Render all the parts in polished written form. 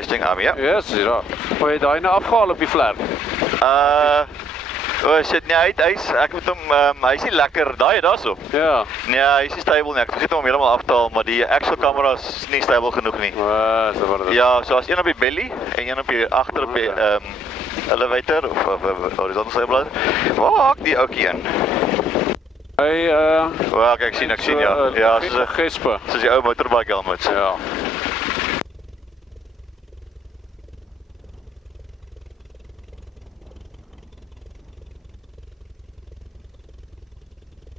Testing arm, ja. Yes, ja. Hoe het daai nou afgehaal op die vlerk? Shit, nee, ek moet hom, hy is nie lekker, daarso. Ja. Nee, hy is nie stable nie, ek vergeet hom helemaal af te haal, maar die actual camera is nie stable genoeg nie. So word dit. Ja, so as een op die belly, en een op die agter op die elevator, of horizontal stabilizer, waar haak die oukie in? Hy, Kijk, ek sien, ja. Ja, gespe. Soos die ou motorbike helmets. Ja.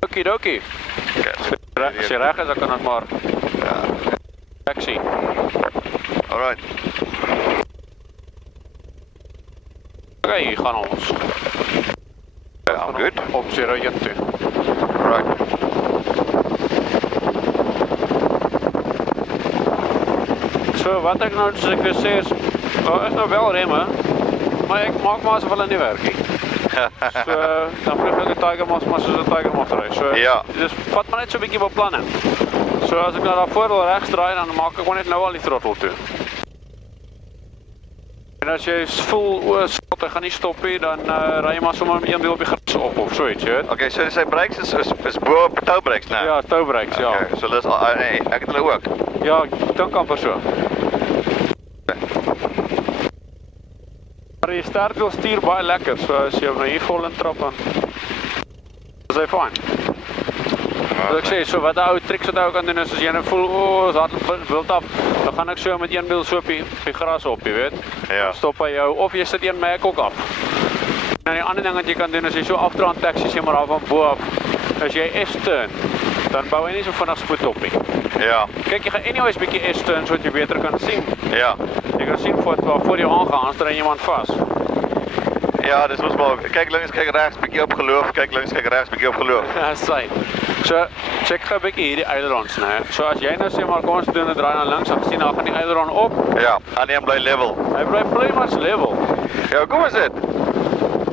Okidoki. As jy reg is, dan kan ons maar taxi. Alright. Oké, hier gaan ons. I'm good. Op 01 toe. Right. So wat ek nou sê is, is nou wel remme, maar ek maak maar asof hulle nie werk nie. So, dan vlieg ek die Tiger Moss maar soos 'n Tiger Moss ry. So, ja. Dus vat maar net so 'n bietjie beplanning. So as ek nou daarvoor wil regs draai, dan maak ek gewoon net nou al die throttle toe. En as jy voel, skot, ek gaan nie stop nie, dan ry jy maar sommer met een wiel op die gras op of so iets, jy weet. Okay, so sy brakes is bo op toubrakes, né? Ja, toubrakes, ja. Okay, so dis al, nee, ek het hulle ook. Ja, ek dink amper so. Maar die sterkwiel stuur baie lekker, so as jy nou hier vol in trap dan is hy fyn. So ek sê, so wat die ou triks wat hy ook kan doen is, as jy nou voel, is hardloop wild af, dan gaan ek so met een wiel so op die gras op, jy weet. Ja. Stop by jou, of jy sit een merk ook af. En die ander ding wat jy kan doen, as jy so afdraand taxi, jy maar af van bo af, as jy S-turn, dan bou hy nie so vinnig spoed op nie. Ja. Kyk, jy gaan anyways bietjie S-turn, so dat jy beter kan sien. Ja. Jy kan sien voor jy aangaan, anders draai iemand vas. Ja, dis ons maar, kyk links, kyk regs, bietjie op geloof, kyk links, kyk regs, bietjie op geloof. Ja, sy. So, check gou 'n bietjie hierdie ailerons, né? So as jy nou sê maar kom ons doen 'n draai na links, dan sien dan gaan die aileron op. Ja, en hy bly level. Hy bly pretty much level. Ja, kom is dit.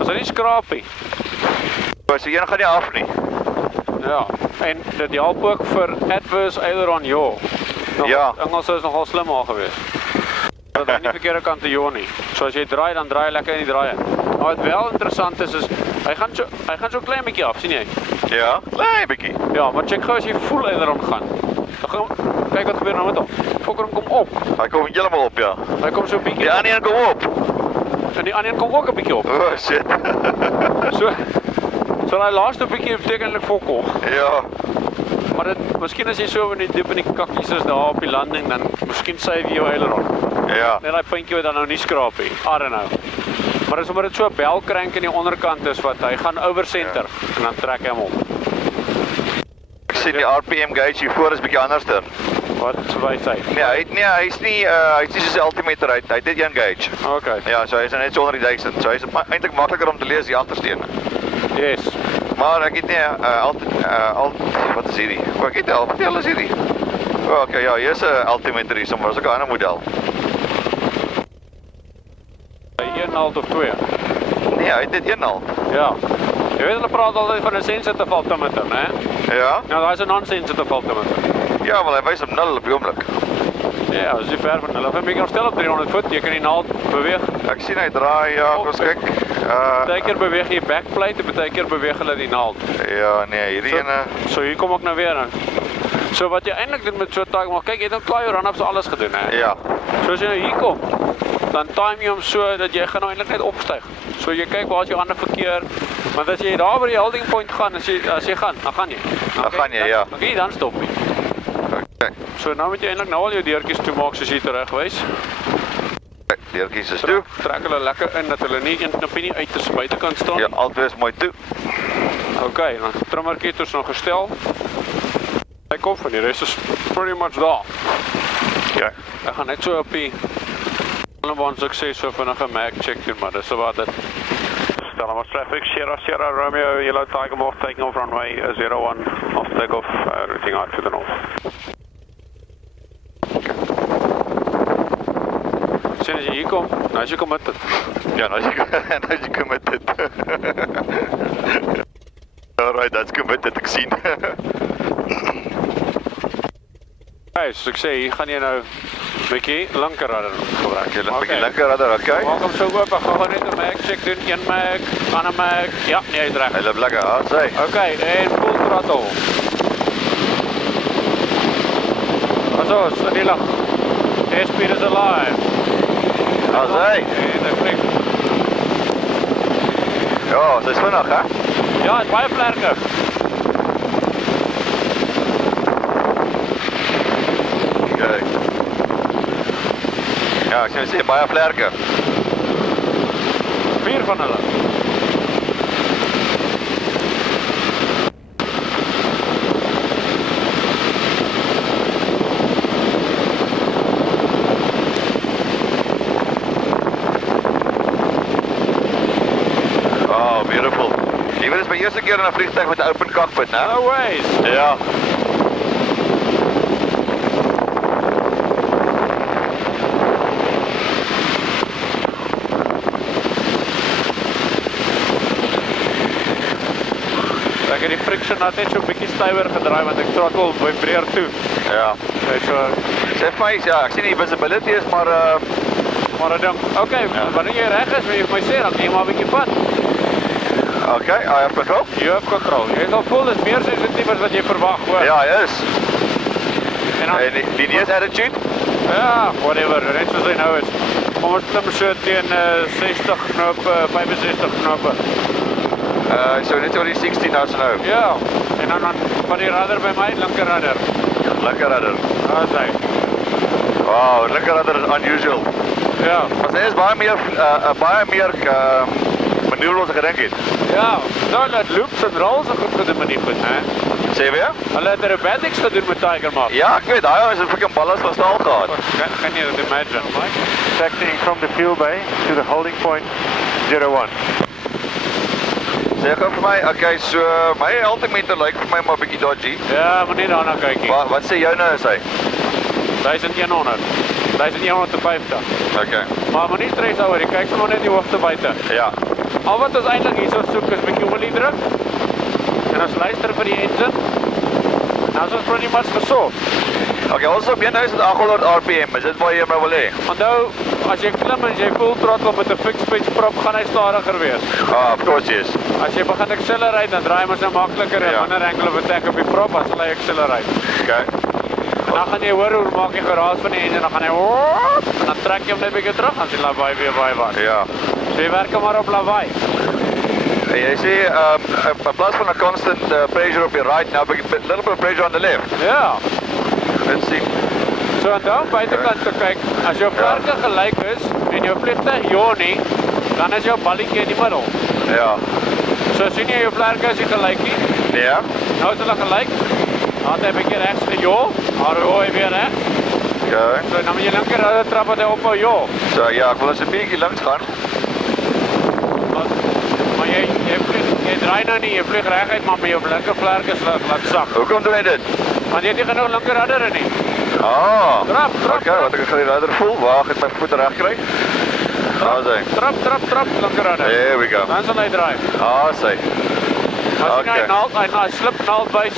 As hy nie skrapie. So een gaan nie af nie. Ja, en dit help ook vir adverse aileron yaw. Ja. Engels is nogal slim al geweest. Dat hy nie verkeerde kant te yaw nie. So as jy draai, dan draai lekker in die draai. Maar wat wel interessant is hy gaan so klein bietjie af, sien jy? Ja, klein bietjie. Ja, maar check gou as jy full aileron gaan. Dan gaan kyk wat gebeur nou met hom. Fokker kom op. Hy kom heeltemal op, ja. Hy kom so 'n bietjie. Die ander een kom op. En die ander een kom ook 'n bietjie op. Oh shit. So hy laaste bietjie beteken eintlik fokol. Ja. Maar dit miskien as jy so in die diep in die kakkies is daar op die landing, dan miskien save jy jou aileron. Ja. Net daai puntjie wat dan nou nie skraap nie. I don't know. Maar as omdat dit so 'n belkrank in die onderkant is wat hy gaan overcenter en dan trek hy hom op. Ek sien die RPM gauge hier voor is bietjie anderster. Wat wys hy? Nee, hy is nie soos 'n altimeter uit. Hy het net een gauge. Okay. Ja, so hy is net so onder die 1000. So hy is eintlik makliker om te lees die agtersteene. Yes. Maar ek het nie wat is hierdie? Ek het al, wat is hierdie? Okay, ja, hier is 'n altimeter hier sommer, is ook 'n ander model. 1 halt of 2? Nee, hy het net 1 halt. Ja. Jy weet hulle praat altyd van 'n sensitive altimeter, né? Ja? Nou, daai is 'n non-sensitive altimeter. Ja, maar hy wys op 0 op die oomblik. Ja, as jy ver van 0 af, jy kan nog stel op 300 voet, jy kan die naald beweeg. Ek sien hy draai, ja, kom ons kyk. Partykeer beweeg jy backplate en partykeer beweeg hulle die naald. Ja, nee, hierdie ene. So hier kom ek nou weer aan. So wat jy eintlik doen met so 'n Tiger, maar kyk, jy het nou klaar jou run-ups alles gedoen, hè? Ja. So as jy nou hier kom, dan time jy hom so dat jy gaan nou eintlik net opstyg. So jy kyk waar is jou ander verkeer. Want as jy daar by die holding point gaan, as jy gaan, dan gaan jy. Dan gaan jy, ja. Dan kan jy dan stop nie. Okay. So nou moet jy eintlik nou al jou deurtjies toemaak soos jy terug wys. Deurtjies is toe. Trek hulle lekker in dat hulle nie een knappie nie uit te buitekant staan. Ja, albei is mooi toe. Okay, dan trimmertjie is nou gestel. Kyk op en die res is pretty much daar. Ja. Ek gaan net so op die allemaal sukses so vinnige Mac check doen, maar dis wat dit. Stel maar traffic, Sierra Romeo, Yellow Tiger Moth taking off runway 01, off takeoff, everything out to the north. Sien as jy hier kom, nou as jy committed. Ja, nou as jy committed. Alright, that's committed, ek sien. Okay, so ek sê, hier gaan jy nou Bietjie linker rudder gebruik. Bietjie linker rudder, okay. Maak hom so oop, ek gaan net 'n mag check doen, een mag, ander mag. Ja, nee, hy's reg. Hy loop lekker, sê. Okay, en full throttle. Asos, in die lug. Airspeed is alive. Sê. En hy vlieg. Ja, sy's vinnig, hè? Ja, is baie vlerke. Okay. Ja, ek sê baie vlerke. 4 van hulle. Oh, beautiful. Jy weet, dit is my eerste keer in 'n vliegtuig met 'n open cockpit, né? No ways. Ja. Ek het die friction net so 'n bietjie stywer gedraai want ek throttle vibreer toe. Ja. Okay, so Sê vir my, ja, ek sien die visibility is maar maar ek dink, okay, wanneer jy reg is, wil jy vir my sê dan kan jy maar 'n bietjie vat. okay, I have control. You have control. Jy sal voel dit is meer sensitief as wat jy verwag, hoor. Ja, hy is. En dan, En die neus attitude? ja, whatever, net soos hy nou is. Kom ons klim so teen 60 knope, 65 knope. So net oor die 16 nou so nou. Ja, en dan van die rudder by my, linker rudder. Linker rudder. Daar's hy. Wow, linker rudder is unusual. Ja, Want hy is baie meer maneuver as ek gedink het. ja, nou dat loops en rolls so goed gedoen met die goed, hè. Sê weer? Hulle het aerobatics gedoen met Tiger Mark. Ja, ek weet, hy is 'n freaking ballast van staal gehad. Can you imagine, Mike? Taxiing from the fuel bay to the holding point 01. Sê gou vir my, okay, so my altimeter lyk vir my maar 'n bietjie dodgy. Ja, maar nie daarna kyk nie. Wat sê jou nou is hy? 1100. 1150. Okay. Maar moenie stres oor, jy kyk sommer net die hoogte buite. Ja. Al wat ons eintlik hierso soek is 'n bietjie olie druk. En ons luister vir die engine. Nou is ons pretty much gesorg. Okay, ons op 1800 rpm, is dit waar jy my wil hê? Onthou, as jy klim en jy full throttle met 'n fixed pitch prop, gaan hy stadiger wees. Of course yes. As jy begin accelerate, dan draai mens nou makliker en Ja. minder angle of attack op die prop as hy accelerate. Okay. En dan gaan jy hoor hoe maak jy geraas van die engine, dan gaan hy woop, en dan trek jy hom net 'n bietjie terug as die lawaai weer baie was. Ja. So jy werk maar op lawaai. En jy sê, in plaas van 'n constant pressure op die right, now a little bit of pressure on the left. Ja. Let's see. So onthou om buitekant te kyk, as jou vlerke gelyk is en jou vliegtuig jaw nie, dan is jou balletjie in die middel. Ja. So sien jy jou vlerke is nie gelyk nie, Ja. nou is hulle gelyk, dan het hy 'n bietjie regs gejaw, maar hy weer regs. Okay. So dan moet jy linker rudder trap wat hy ophou jaw. So ja, ek wil eens 'n bietjie links gaan. Maar jy draai nou nie, jy vlieg reguit, maar met jou linker vlerke laat sak. Hoekom doen jy dit? Want jy het nie genoeg linker rudder in nie. Ah. Trap, Okay, wat ek gaan die rudder voel. Wag, ek my voet reg kry. Daar is hy. Trap, linker rudder. There we go. Dan sal hy draai. Ah, sê. As jy Okay. hy slip naald bys,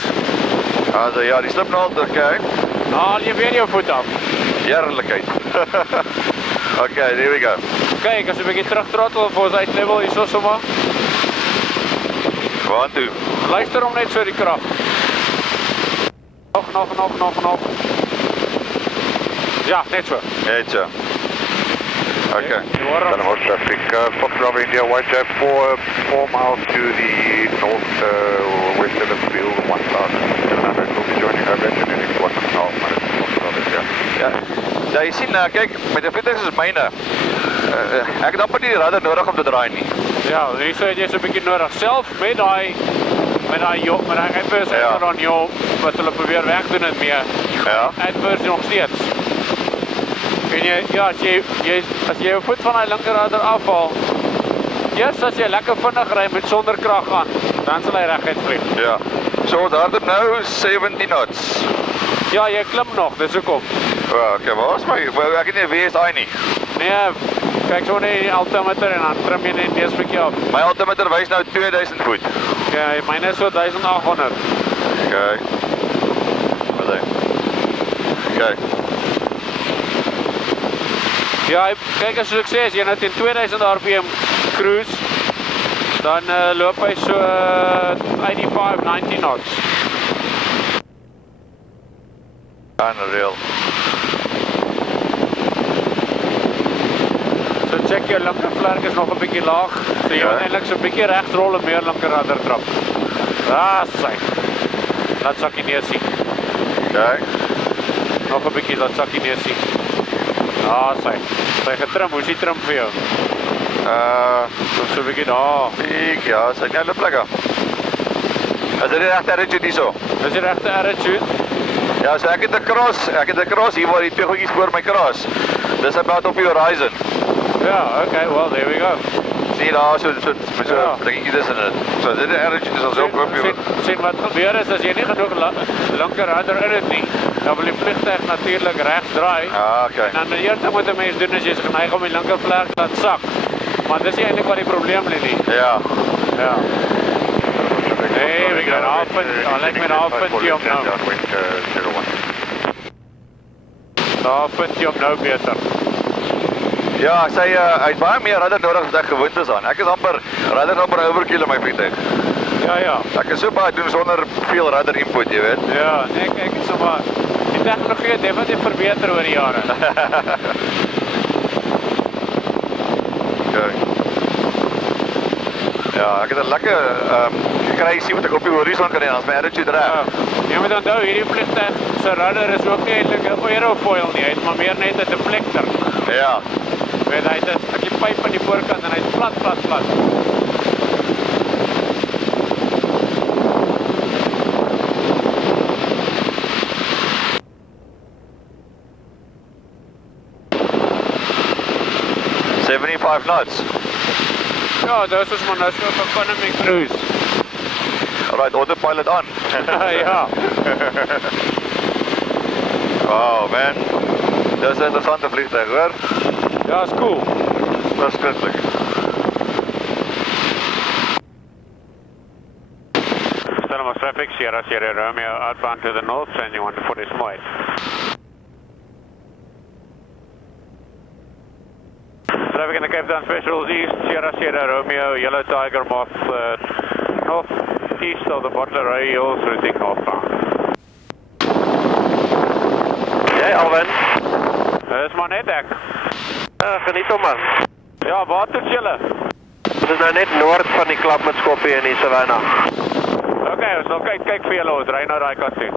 Ah, so ja, die slipnaald, okay. haal jy weer jou voet af. Heerlikheid. Okay, there we go. Kyk, as jy 'n bietjie terug throttle vir ons uit level hierso sommer. One, two. Luister hom net so die krag. Nog. Ja, net so. Net so. Okay. Jy hoor hom. Horse traffic, Fox Bravo India, White Jet 4 miles to the north west of the field, 1,700. We'll be joining our engine in 1.5 minutes. Fox Bravo India. Ja. Ja, jy sien, kyk, met 'n vliegtuig soos myne, ek het amper nie die rudder nodig om te draai nie. Ja, hierso het jy so 'n bietjie nodig self met daai uitburst Ja. dan jou wat hulle probeer wegdoen het mee. Ja. Uitburst nog steeds. En jy as jy jou voet van daai linker rudder afhaal, eers as jy lekker vinnig ry met sonder krag aan, dan sal hy reguit vlieg. Ja. So ons hardloop nou 17 knots. Ja, jy klim nog, dis hoekom. Ja, okay, waar is my? Ek het nie 'n VSI nie. Nee, kyk so net die altimeter en dan trim jy net eers 'n bietjie af. My altimeter wys nou 2000 voet. Ja, myne is so 1800. Okay. Wat dan? Okay. Ja, kijk, as ek sê, as jy nou teen 2000 RPM cruise, dan loop hy so 85, 90 knots. Unreal. So check jou linkervlerk is nog 'n bietjie laag. So jy moet eintlik so 'n bietjie regrol en meer linker rudder trap. Sy. Laat sakkie neersie. Okay. Nog 'n bietjie, laat sakkie neersie. Sy. Sy getrim, hoe is die trim vir jou? So 'n bietjie daar. Ja, sy het nie plekke. Is dit die regte attitude hierso? Dis die regte attitude. Ja, so ek het 'n cross hier waar die twee goedjies voor my cross. Dis about op die horizon. Ja, okay, well, there we go. Sien daar, so dingetjie tussen dit. So dit is attitude is al so op jou. Sien wat gebeur is, as jy nie genoeg linker rudder in het nie, dan wil die vliegtuig natuurlik regs draai. Okay. En dan die eerste wat 'n mens doen is jy is geneig om die linker vlerk te laat sak. Maar dis nie eintlik wat die probleem lê nie. Ja. Hey, we got half it. I'll let me half it you now. Half it you nou beter. Ja, sy hy het baie meer rudder nodig as ek gewoond is aan. Ek is amper overkill in my vliegtuig. Ja. Ek is so baie doen sonder veel rudder input, jy weet. Ja, nee, kyk eens maar. Die tegnologie het definitief verbeter oor die jare. Okay. Ja, ek het 'n lekker gekry sien wat ek op die horison kan hê, as my attitude reg. Jy moet onthou hierdie vliegtuig se rudder is ook nie eintlik 'n aerofoil nie, hy is maar meer net 'n deflector. Ja. Weet hy dit, ek die pyp aan die voorkant en hy's plat. 75 knots. Ja, dis is maar nou so 'n economy cruise. Alright, autopilot on. Ja. Wow, man. Dis 'n interessante vliegtuig, hoor. Ja, is cool. Dis skrikkelik. Stellenbosch traffic, Sierra Romeo outbound to the north, sending 140 smooth. Traffic in the Cape Town Specials East, Sierra Romeo, Yellow Tiger Moth, northeast of the Butler Ray Hills, routing northbound. Jij, Alwin? Dat is maar net ek. Geniet om man. Ja, waar tot julle? Het is nou net noord van die Klapmutskopie in die Savannah. Okay, ons sal kyk vir julle, ons ry nou daai kant toe.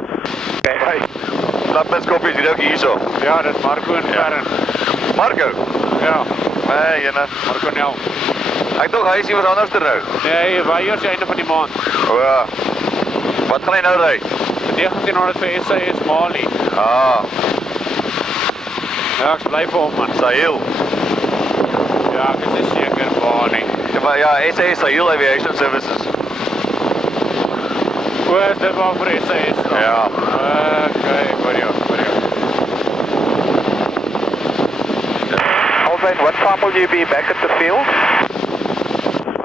Hey, Klapmutskopie is ook hierso. Ja, dis Marco en Fern. Marco? Ja. Nee, jene. Marco Nel. Ek dink hy is iemand anders te nou. Nee, hy eers die einde van die maand. O ja. Wat gaan hy nou ry? 1900 vir SAS Mali. Ja, ek bly vir hom man. Sahil. Ja, ek is seker waar nie. Ja, maar ja, SAS Sahil Aviation Services. O, is dit waar vir SAS? Ja. Okay, hoor jou. Alwin, what time will you be back at the field?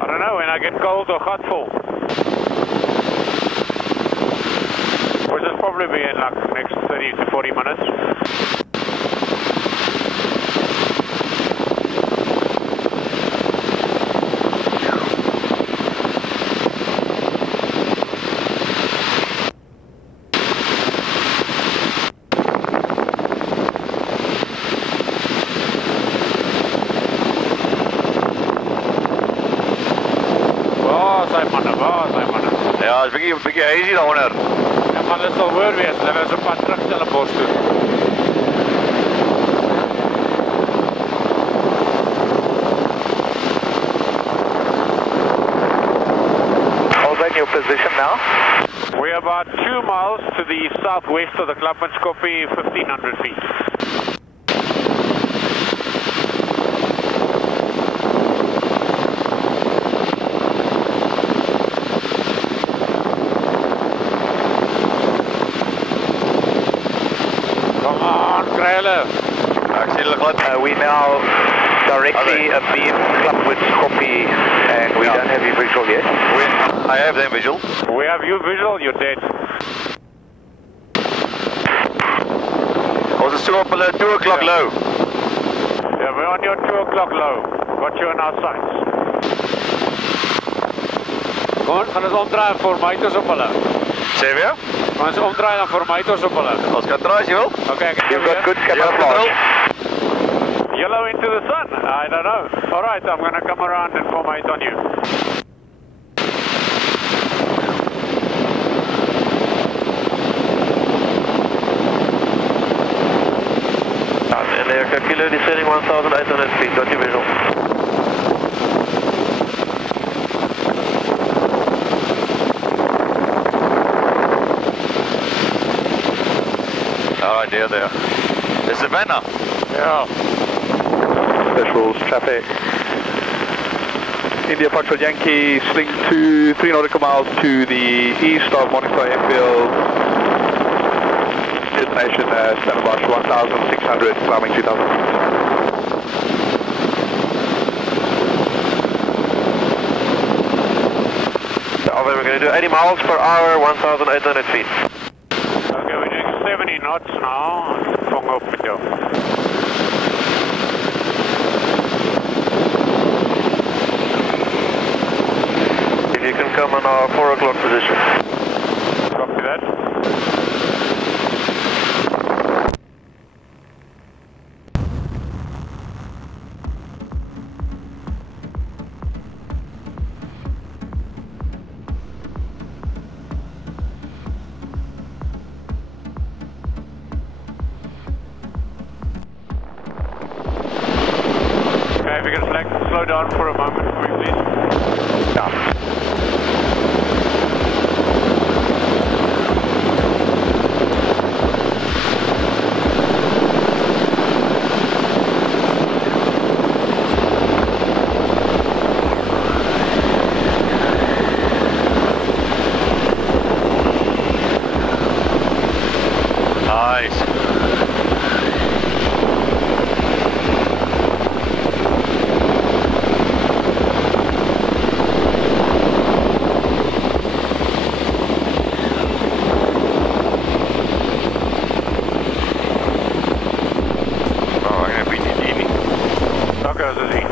I don't know, when I get cold or gat full. Which will probably be in like next 30 to 40 minutes. Ja, is bietjie hazy daaronder. Ja, maar dit sal hoor wees, hulle is op pad terug Stellenbosch toe. Hold on your position now. We're about 2 miles to the southwest of the Klapmutskopie, 1500 feet. We now directly abeam Klapmutskopie and we don't have you visual yet. I have them visual. We have you visual, you're dead. Ons is so op hulle 2 o'clock low. Yeah, we're on your 2 o'clock low. Got you in our sights. Kom, gaan ons omdraai en formators op hulle. Sê weer? Gaan ons omdraai en formators op hulle. Ons kan draai as jy wil. Okay, You've got good camouflage. Yellow into the sun? I don't know. Alright, I'm going to come around and formate on you. And aircraft killer descending 1,800 feet, got your visual. Alright, there. Is Savannah? Yeah. Visuals, traffic. India Foxtrot Yankee, sling to 3 nautical miles to the east of Morningstar Airfield. Destination Stellenbosch 1,600, climbing 2,000. We're going to do 80 miles per hour, 1,800 feet. Okay, we're doing 70 knots now. Fong up with you. If you can come on our 4 o'clock position. Copy that. Okay, if you can slow down for a moment for me, please. Yeah. Nice. Okay, so see.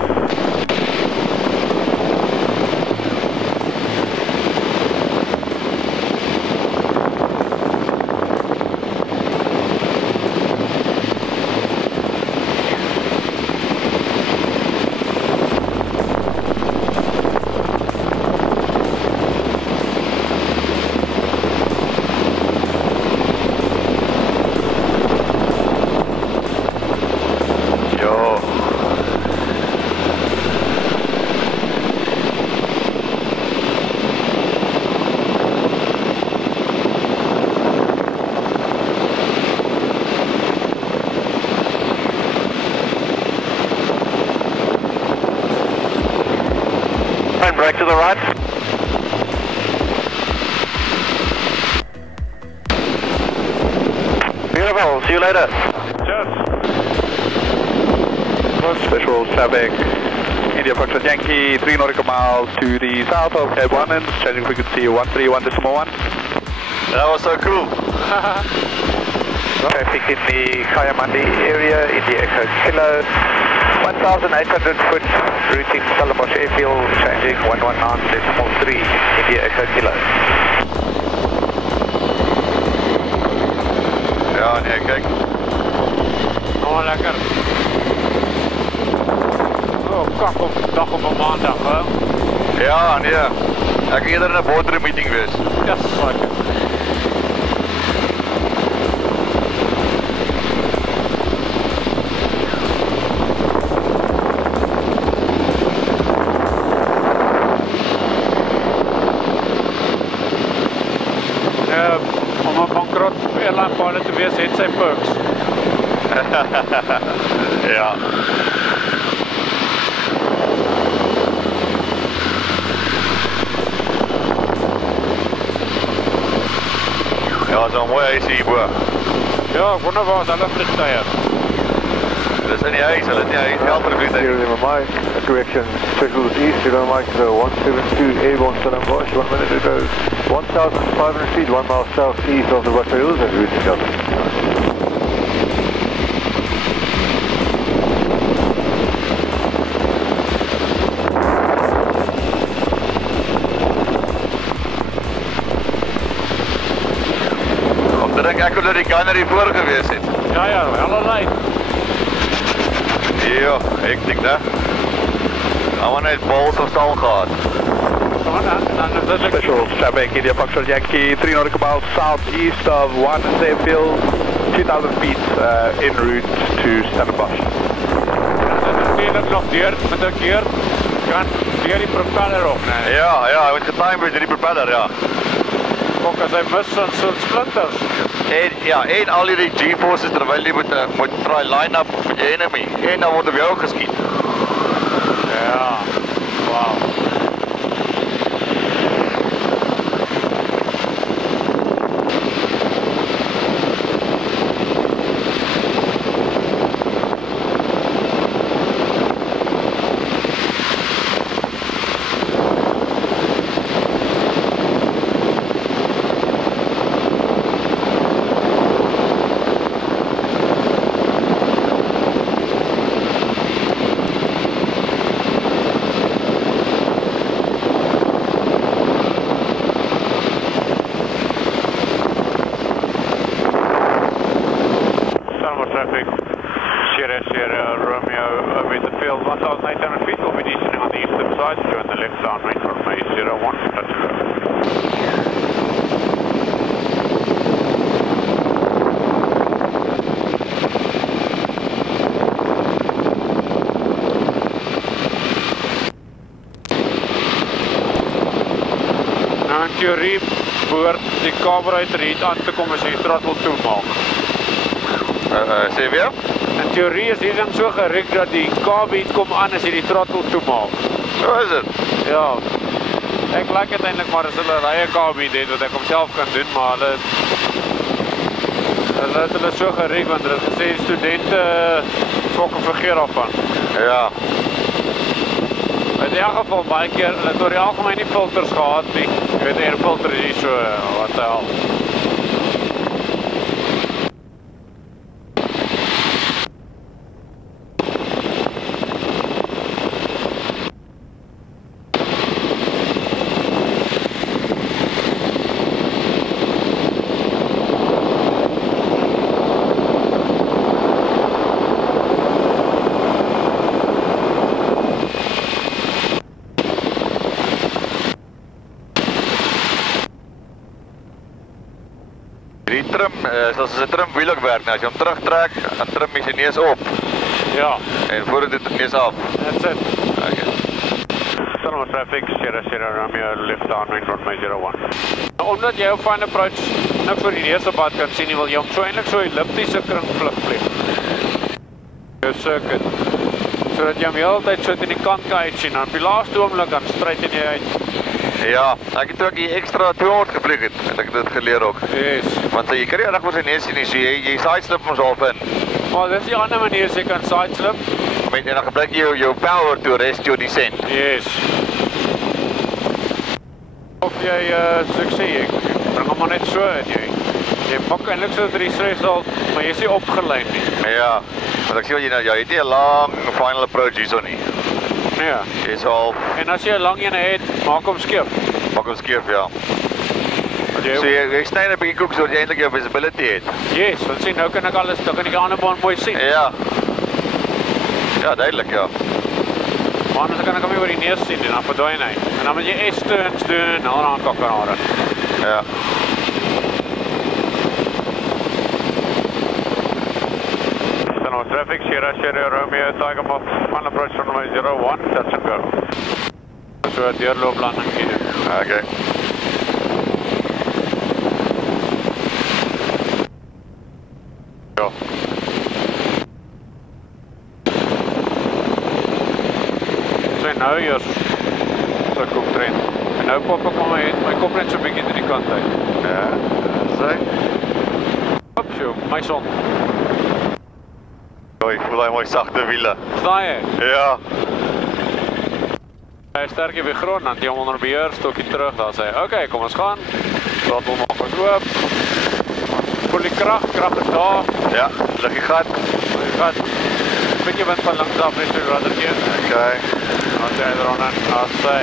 Brake to the right. Beautiful, see you later. Cheers. Special traffic. India Foxtrot Yankee, 3 nautical miles to the south of Cape Winans, changing frequency 131.1. That was so cool. Traffic in the Kayamandi area, India Echo Kilo. 1,800 foot routing Stellenbosch Airfield, changing 119.3, India Echo Kilo. Ja, nee, kijk. Oh, lekker. Oh, kak op de dag op een maandag, hè? Ja, nee. Ek kan eerder in 'n boardroom meeting wees. Ja, lekker. Om een bankrot airline pilot te wees, het sy perks. Ja. Ja, zo'n mooi huis hierbo. Ja, ek wonder waar is hulle vliegtuie? Dis in die huis, hulle het nie huis geld vir die Here in my direction, circle east, you're going to like 172 Airborne Stellenbosch, 1 minute to go, 1,500 feet, 1 mile southeast of the Rockford Hills and routing Dublin. dink ek kon die gunner hier voor gewees het. Ja, hele lyn. Ja, hektiek, né? Allemaal net balls of stal gehad. Dan is dit Special traffic, India Foxtrot Yankee, 3 nautical miles southeast of 1 Safefield, 2000 feet en route to Stellenbosch. natuurlijk nog deur met 'n keer kan deur die propeller op, né? Ja, hy moet getimed wees deur die propeller, ja. Ook as hy mis so splinters. En al hierdie G-forces terwyl jy moet try line up met die enemy en dan word op jou geskiet. Ja. Wow. Traffic, Sierra Romeo with the field 1,800 feet will be descending on the eastern side, join the left downwind from May 01, touch and go. Nou in theorie behoort die carburetor hier aan te kom as jy die throttle toemaak. Sê weer? In theorie is hier dan so gerig dat die carbeat kom aan as jy die throttle toemaak. So is dit. Ja. Ek like dit eintlik maar as hulle rye carbeat het wat ek homself kan doen, maar hulle het so gerig want hulle het gesê studente fokke vergeet daarvan. Ja. In elk geval baie keer hulle het oor die algemeen nie filters gehad nie. Jy weet air filter is hier so wat die hel. Die trim, soos as 'n trimwiel ook werk, as jy hom terugtrek, dan trim jy sy neus op. Ja. En voordat dit neus af. That's it. Okay. Stellenbosch traffic, Sierra Romeo, left downwind from May 01. Nou, omdat jy op fine approach niks voor die eerste pad kan sien, wil jy hom so eintlik so elliptiese kringvlug vlieg. Jou circuit. Sodat jy hom die hele tyd so in die kant kan uitsien, en op die laaste oomblik dan stryd jy uit. Ja, ek het ook die extra 200 gevlieg het ek dit geleer ook. Yes. Want jy kan nie reg oor sy neus sien nie, so jy sideslip ons half in. Maar dit is die ander manier as jy kan sideslip. En dan gebruik jy jou power to arrest your descent. Yes. Of jy, soos ek sê, jy bring hom maar net so in, jy pak eintlik so dat die stress al, maar jy is nie opgelyn nie. Ja, want ek sê wat jy nou, jy het nie 'n lang final approach hierso nie. Ja. Jy is al, En as jy 'n lang ene het, maak hom skeef. maak hom skeef, ja. Want jy, So jy sny 'n bietjie koek sodat jy eintlik jou visibility het. yes, want sien, nou kan ek alles, nou kan ek die ander baan mooi sien. Ja. Ja, duidelik, ja. Maar anders kan ek hom nie oor die neus sien, en dan verdwyn hy. En dan moet jy S-turns doen, en dan kakkenare. Ja. Stellenbosch traffic, Sierra Romeo, Tiger Moth, final approach from May 01, touch and go. So 'n deurlooplanding hier doen. Okay. Ja. So nou eers so kom trend. En nou pop ek maar my kop net so 'n bietjie in die kant uit. Ja. Sy. Hop so, my son. Ek voel hy mooi sagte wiele. Staan jy? Ja. Hy sterk weer grond, dan die hom onder beheer, stokkie terug, dan sê hy, okay, kom ons gaan. Throttle maak ons oop. Voel die krag is daar. Ja, lig die gat. Die gat. Bietjie wind van langs af net so ruddertjie. Okay. Dan sê hy eronder, as sy.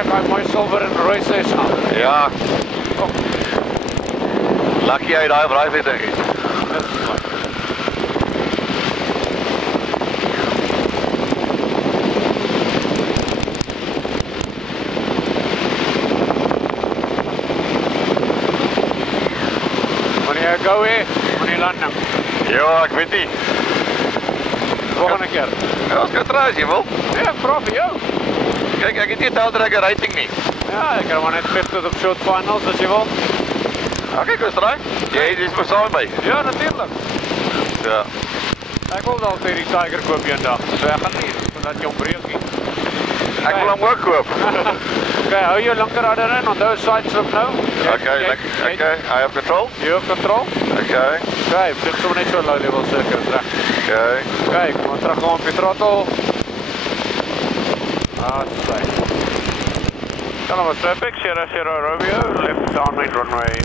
trek hy mooi silver en rooi 6 aan. Ja. Lucky hy daai braai het dink ek. Wanneer jy gou hè, wanneer jy land nou. Ja, ek weet nie. Volgende keer. Ja, ons kan try as jy wil. Nee, ek vra vir jou. Kyk, ek het nie touwtrekker rating nie. Ja, ek kan maar net vecht tot op short finals as jy wil. Okay, kom ons try. Jy is maar saam met my. Ja, natuurlijk. Ja. Ek wil dalk vir die Tiger koop eendag. So ek gaan nie, omdat jy ombreek nie. Ek wil hom ook koop. Okay, hou jou linkerradder in, onthou side slip nou. Okay, I have control. You have control. Okay. Okay, vlieg sommer net so low level circuit, reg. Okay. Okay, kom ons terug op die throttle. Sly. Hello, traffic, Sierra Sierra Romeo, left downwind runway 01.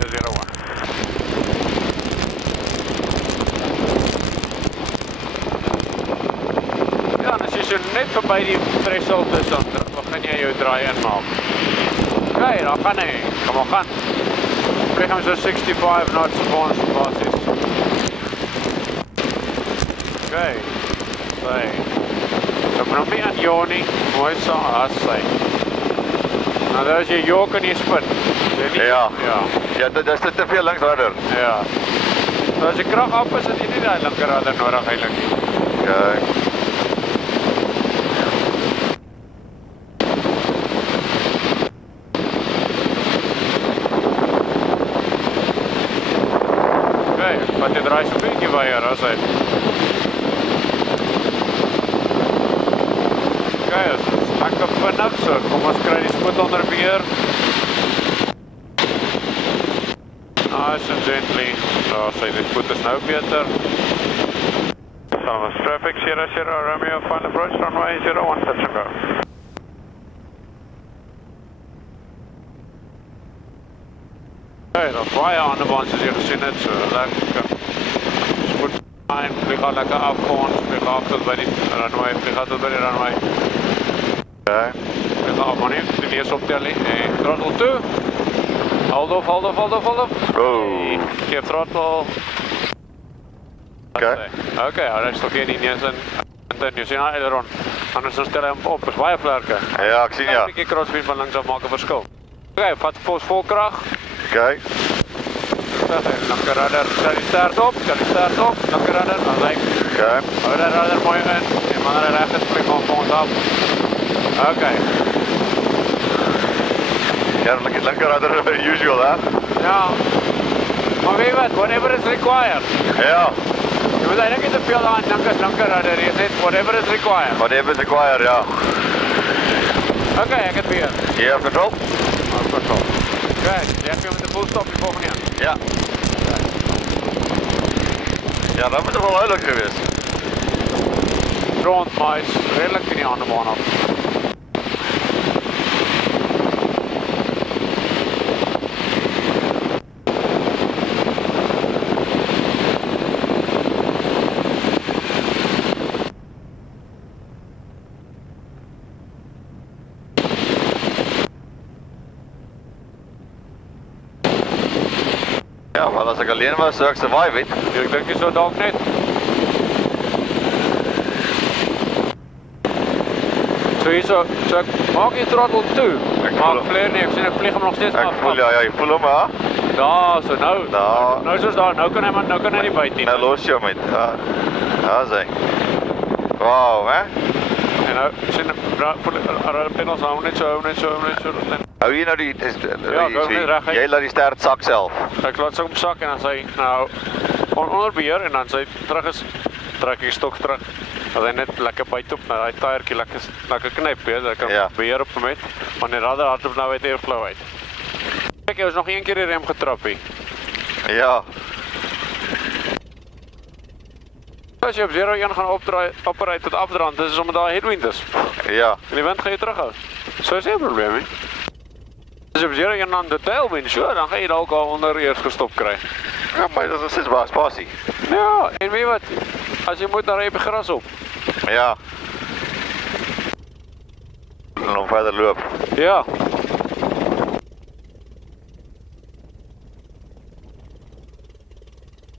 Ja, en as jy so net verby die threshold is, dan begin jy jou draai inmaak. Okay, daar gaan hy. Kom op, gaan. Vlieg hom so 65 knots op ons basis. Okay. Sy. So moet nie aan jou nie. Mooi so, sy. Nou daar is jy jok en jy spin. Ja. Ja. Ja, dit is te veel linksradder. Ja. So as jy krag af is, het jy nie die linkerradder nodig eintlik nie. Okay. Wat jy draai so bietjie weier as hy. Okay, ek op vinnig so, kom ons kry die spoed onder beheer. Nice and gently. Daar sê die spoed is nou beter. Thomas traffic, Sierra Sierra Romeo, final approach runway 01, touch and go. Okay, dat is baie aan de band soos jy gesien het, so lekker. Spoed fijn, vlieg al lekker af vir ons, vlieg af tot by die runway, vlieg af tot by die runway. Okay. Vlieg af maar nie, die neus optel nie, en throttle toe. Hold off, hold off, hold off, hold off. Oh. Keep throttle. Okay. Okay, hy stok hier die neus in. En dan jy sien hy aileron. Anders dan stel hy hom op, is baie vlerke. Ja, ek sien ja. 'n bietjie crosswind van links af maak 'n verskil. Okay, vat vir ons vol krag. Okay. Linkerradder, stel die start op, linkerradder, dan lyk. Okay. Hou die radder mooi in, en wanneer hy reg is, spring hom vir ons af. Okay. Ja, linkerradder usual, hè? Ja. Maar weet wat, whatever is required. Ja. Jy moet eintlik nie te veel aan linkerradder, jy sê whatever is required. Whatever is required, ja. Okay, ek het weer. You have control? Control. Okay, jy heb met de full stop die volgende aan. Ja. Ja, dat moet toch wel duidelijk geweest. Rond, maar is redelijk in die andere baan af. Ja, maar als ik alleen was, zou ik survive it. Ik denk je zo dalk net. So hier zo, maak je throttle toe. Maak flare nie, ek vlieg hem nog steeds af. Ik voel, ja, je voel hem, hè? Daar, so nou. Nou. Nou soos daar, nou kan hy nie byt nie. Nou los jou met, ja. Ja, sê. Wauw, hè? En nou, sien, pedals hou net so. Hou jy nou die, Ja, gou net reg, jy laat die stert sak self. Ek laat sy op sak en dan sê, nou, onder beheer en dan sê, terug is, trek die stok terug. Dat hy net lekker byt op, na die tyrekie lekker knip, weet, dat ek kan beheer op hom het, want die radar hardloop nou uit airflow uit. Kijk, jy was nog een keer die rem getrap, he. Ja. As jy op 0-1 gaan opdraai tot afdrand, dis omdat daar headwind is. Ja. En die wind gaan jy terughou. So is nie 'n probleem, he. As jy op 0-1 aan de tailwind, so, dan gaan jy dalk al onder eers gestop kry. Ja, maar dat is waar spasie. Ja, en weet wat, as jy moet, dan ry jy op die gras op. Ja. en hom verder loop. Ja.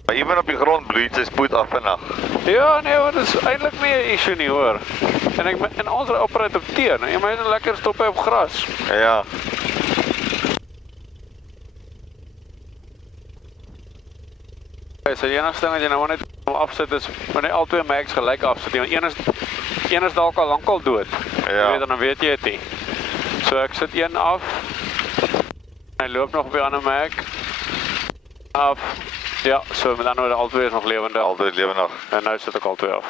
Maar iemand op die grond bloeit sy spoed af vandag. Ja, nee, want dit is eintlik nie 'n issue nie, hoor. En ons operate op teen, jy moet net lekker stop op gras. Ja. So die enigste ding wat jy nou net afsit is, moet net al twee mags gelyk afsit. Een is dalk al lankal dood. Ja. Jy weet, dan weet jy dit nie. So ek sit een af. Hy loop nog op die ander mag. Af. Ja, so met ander woorde al twee is nog lewende. Altyd lewendig. En nou sit ek al twee af.